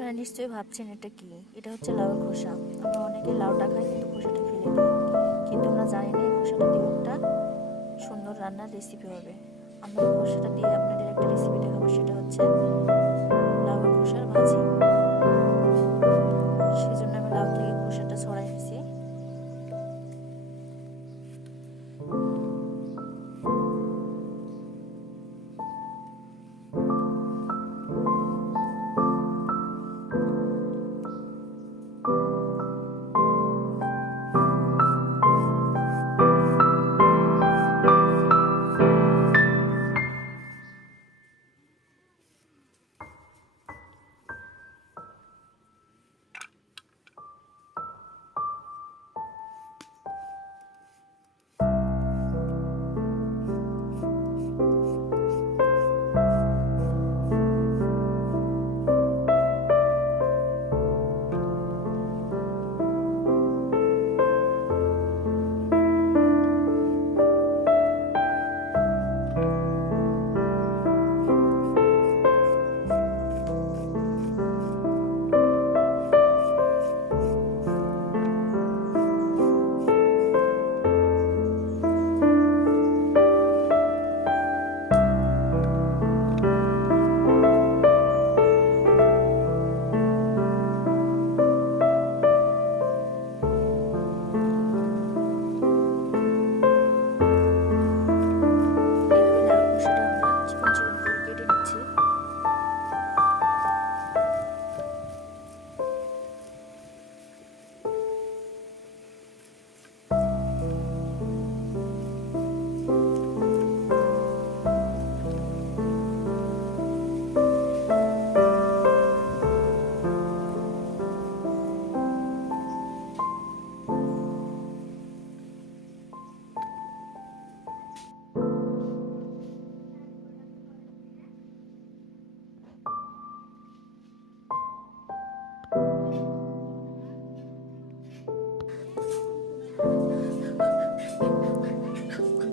আপনারা নিশ্চয়ই ভাবছেন এটা কি? এটা হচ্ছে লাউয়ের খোসা। আমরা অনেকে লাউটা খাই কিন্তু খোসাটা ফেলে দিই, কিন্তু আমরা জানি না এই খোসাটা দিয়ে একটা সুন্দর রান্নার রেসিপি হবে। আমরা এই খোসাটা দিয়ে আপনাদের একটা রেসিপি দেখাবো, সেটা হচ্ছে লাউয়ের খোসার ভাজি। সেজন্য আমি লাউ থেকে খোসাটা ছড়াই নিছি।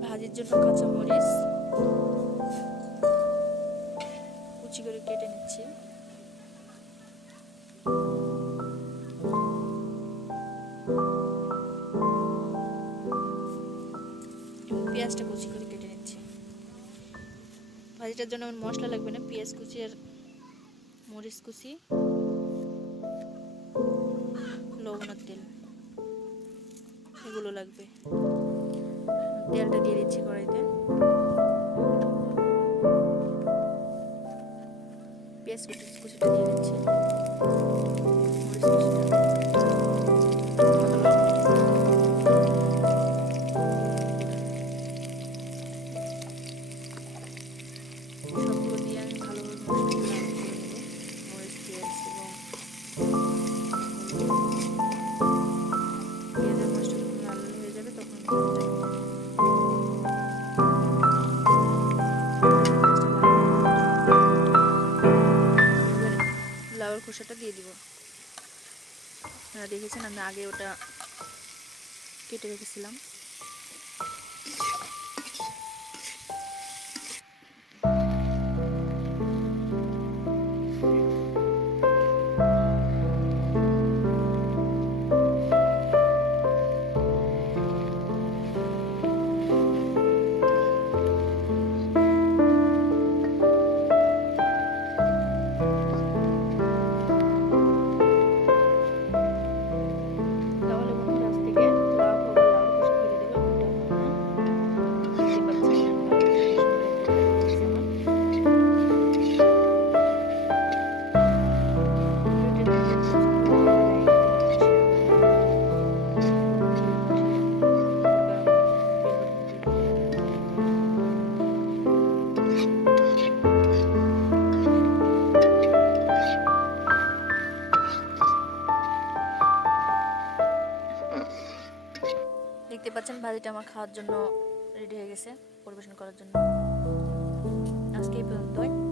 ভাজির জন্য কাঁচামরিচ কুচি করে কেটে নিচ্ছি। পেঁয়াজটা কুচি করে কেটে নিচ্ছি। ভাজিটার জন্য আমার মশলা লাগবে না, পেঁয়াজ কুচি আর মরিচ কুচি, লবণ আর তেল, এগুলো লাগবে। তেলটা দিয়ে দিচ্ছি কড়াইতে। পেঁয়াজ কুচিটা দিয়ে দিচ্ছি, মরিচ কুচিটা, সবগুলো দিয়ে আমি ভালোভাবে মশলাটা রান্না করে নেব। মরিচ, পেঁয়াজ এবং পেঁয়াজের মশলা যখন লাল হয়ে যাবে তখন লাউয়ের খোসাটা দিয়ে দিব। আপনারা দেখেছেন আমি আগে ওটা কেটে রেখেছিলাম। দেখতে পাচ্ছেন ভাজিটা আমার খাওয়ার জন্য রেডি হয়ে গেছে, পরিবেশন করার জন্য। আজকে এই পর্যন্তই।